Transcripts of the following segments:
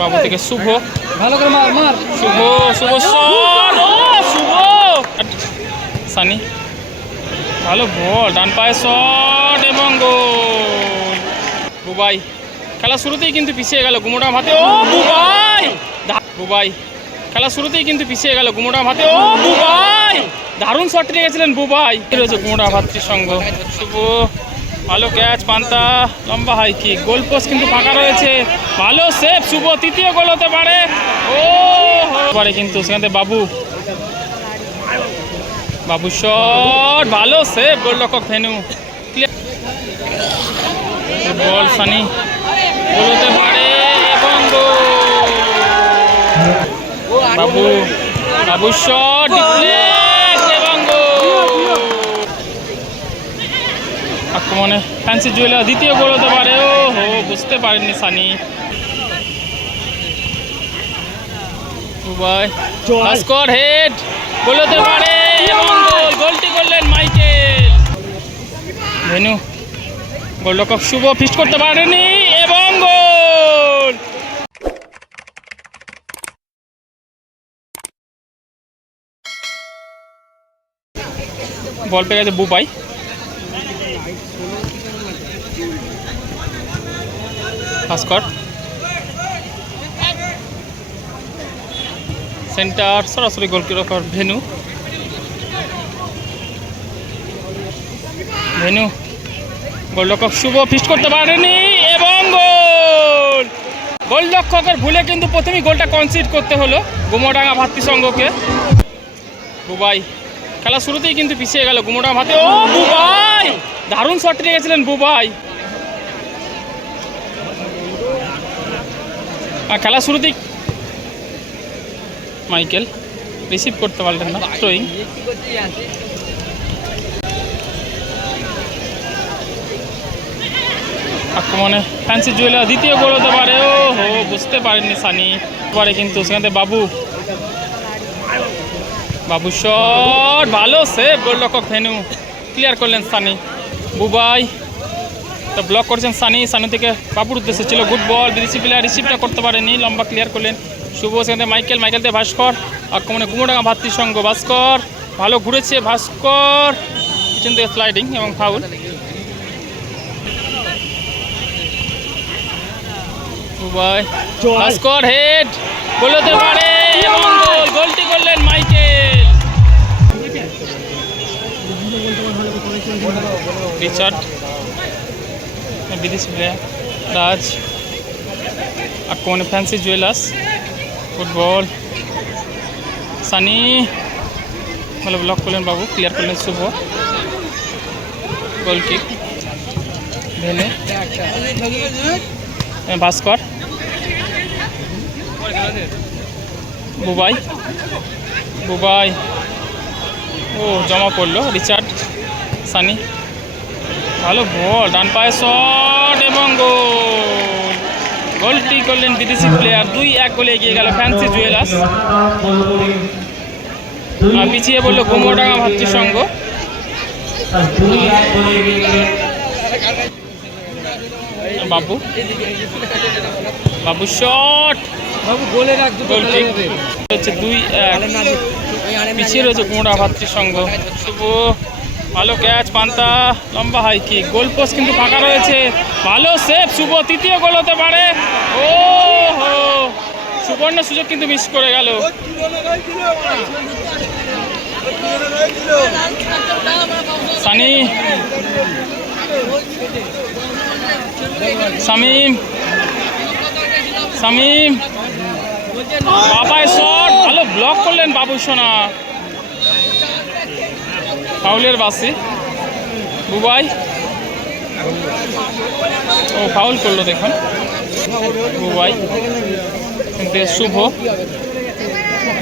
বাবু থেকে শুভ। ভালো করে মার মার। শুভ শুভ শুভ। সানি ভালো বল ডান পায়ে শট এবং গোল। বুবাই খেলা শুরুতেই কিন্তু পিছিয়ে গেল গুমোটাম হাতে। ও বুবাই! বুবাই খেলা শুরুতেই কিন্তু পিছিয়ে গেল গুমোটাম হাতে। ও বুবাই! দারুণ শট রেখেছিলেন বুবাই। কি রয়েছে গুমোটা ভাতৃ সঙ্গ? শুভ। ভালো ক্যাচ, পান্তা, লম্বা হাই কিক গোল পোস্ট কিন্তু ফাঁকা রয়েছে। ভালো সেফ শুভ তৃতীয় গোল হতে পারে। ও পারে কিন্তু, সেখান বাবু। বাবু শট ভালো সেভ গোলরক্ষক ভেনু। বল, সানি। গোল হতে পারে, এবং গোল বাবু বাবু শট ডিফ্লেক্ট এবং গোল আক্রমণে ফ্যান্সি জুয়েলার দ্বিতীয় গোল হতে পারে। ও হো বুঝতে পারেননি সানি। স্কোর হেড গোল হতে পারে এবং গোল। গোলটি করলেন মাইকেল। ভেনু গোলরক্ষক শুভ ফিস্ট করতে পারেনি এবং গোল। বল পেয়ে গেছে বুবাই। ভাস্কর। সেন্টার সরাসরি গোলকিরকর ভেনু। ভেনু, গোলরক্ষক শুভ ফিস্ট করতে পারেনি এবং গোল! গোলরক্ষকের ভুলে কিন্তু প্রথমেই গোলটা কনসিড করতে হলো গুমোডাঙ্গা ভাতৃসংঘকে বুবাই, খেলা শুরুতেই কিন্তু পিছিয়ে গেল গুমোডাঙ্গা ভাতে। ও বুবাই! দারুণ শট রেখেছিলেন বুবাই। খেলা শুরুতেই মাইকেল রিসিভ করতে পারলেন না থ্রোয়িং আক্রমণে ফ্যান্সি জুয়েলার দ্বিতীয় গোল হতে পারে, ও হো, বুঝতে পারেননি সানি। পারে কিন্তু সেখানে বাবু। বাবু শট ভালো সেভ গোলরক্ষক ভেনু। ক্লিয়ার করলেন সানি। বুবাই তো ব্লক করেছেন সানি। সানি থেকে বাবুর উদ্দেশ্যে ছিল গুড বল বিদেশি প্লেয়ার রিসিভটা করতে পারেনি লম্বা ক্লিয়ার করলেন। শুভ সেখান থেকে মাইকেল মাইকেল থেকে ভাস্কর আক্রমণে কুমোডাঙ্গা ভাতৃসংঘ ভাস্কর। ভালো ঘুরেছে ভাস্কর। পিছন থেকে স্লাইডিং এবং ফাউল ভাস্কর হেড গোল হতে পারে এবং গোল। গোলটি করলেন মাইকেল। রিচার্ড প্লেয়ার রাজ আক্রমণে ফ্যান্সি জুয়েলার্স ফুটবল সানি ভালো ব্লক করলেন বাবু ক্লিয়ার করলেন শুভ গোল কিক ভাস্কর বুবাই বুবাই ও জমা পড়ল রিচার্ড সানি ভালো বল ডান পায়ে শট এবং গোল গোলটি করলেন বিদেশি প্লেয়ার দুই এক গোলে এগিয়ে গেল ফ্যান্সি জুয়েলার্স। আর পিছিয়ে বলল কুমোডাঙ্গা ভাতৃসংঘ বাবু। বাবু শট বাবু গোলে হচ্ছে দুই এক। পিছিয়ে রয়েছে কুমড়া ভাতৃসংঘ শুভ ভালো ক্যাচ, পান্তা, লম্বা হাই কি গোল পোস্ট কিন্তু ফাঁকা রয়েছে। ভালো সেফ শুভ তৃতীয় গোল হতে পারে। ও হো, সুবর্ণ সুযোগ কিন্তু মিস করে গেল। সানি, সামিম সামিম। বাবায় শট ভালো ব্লক করলেন বাবু সোনা। ফাউলের বাসি। বুবাই। ও ফাউল করল দেখুন। বুবাই। কিন্তু শুভ।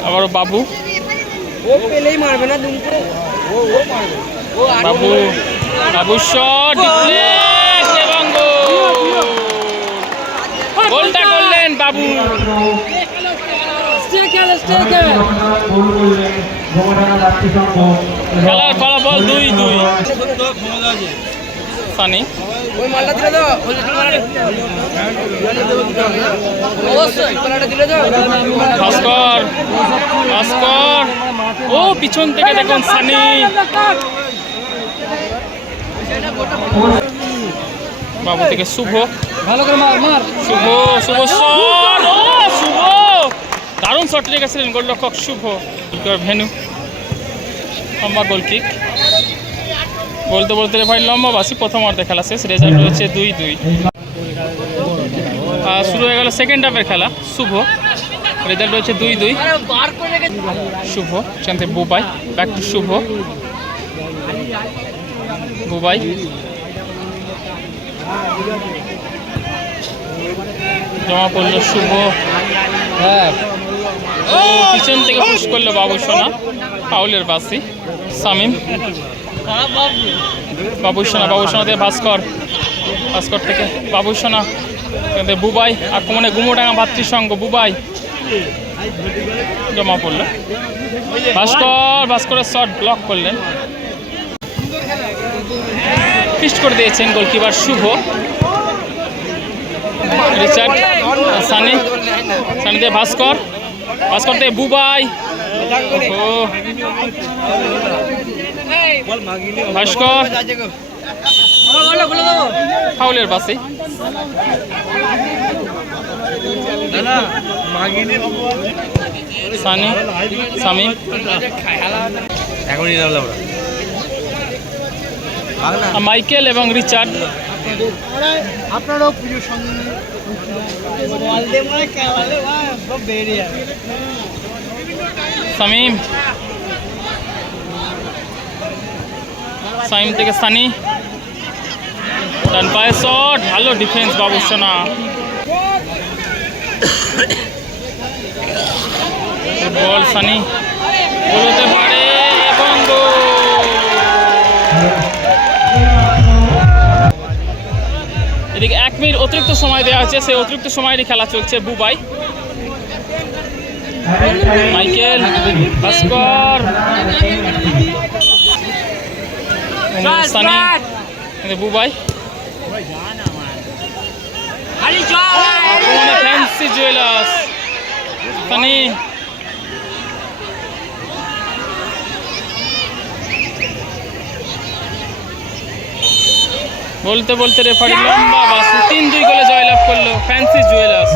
আবারও বাবু। ও পেলেই মারবে না দুমকে ও ও মারবে ও বাবু বাবু শট এবং গোলটা করলেন বাবু। স্টে খেল স্টে খেল। খেলার ফলাফল দুই দুই। সানি? ওই মালটা দিলে মালটা অবশ্যই মালটা দিলে তো ভাস্কর ভাস্কর। ও, পিছন থেকে দেখুন সানি। বাবু থেকে শুভ। ভালো করে মার মার শুভ। শুভ শুভ দারুণ শট রেখেছিলেন গোলরক্ষক শুভ। ভেনু। লম্বা গোল কিক বলতে বলতে ভাই লম্বা বাসি, প্রথম অর্ধে খেলা শেষ। রেজাল্ট রয়েছে দুই দুই। শুরু হয়ে গেল সেকেন্ড হাফের খেলা। শুভ। রেজাল্ট রয়েছে দুই দুই। শুভ। সেখান Bubai. Back to Shubho. Bubai. জমা পড়ল শুভ। হ্যাঁ। পিছন থেকে পুশ করল বাবু, সোনা। পাউলের বাসি সামিম বাবু, সোনা বাবু, সোনা থেকে ভাস্কর। ভাস্কর থেকে, বাবু, সোনা বুবাই আক্রমণে গুমোডাঙ্গা ভাতৃসংঘ, বুবাই। জমা পড়ল। ভাস্কর, ভাস্করের শট ব্লক করলেন। ফিস্ট করে দিয়েছেন গোলকিপার শুভ। রিচার্ড সানি দিয়ে ভাস্কর। ভাস্কর থেকে বুবাই ও ভাস্কর ফাউলের বাসি। সানি সামিম এখনই মাইকেল এবং রিচার্ড। আপনারাও পুজোর সঙ্গে বল সামিম। সামিম থেকে সানি। ডান পায়ে শট, ভালো ডিফেন্স বাবু সোনা বল সানি। গোল মিনিট অতিরিক্ত সময় দেওয়া হচ্ছে সেই অতিরিক্ত সময়েরই খেলা চলছে Bubai. Michael Bhaskar. Bubai. Fancy jewellers বলতে বলতে রেফারি লম্বা বাস তিন দুই গোলে জয়লাভ করল ফ্যান্সি জুয়েলার্স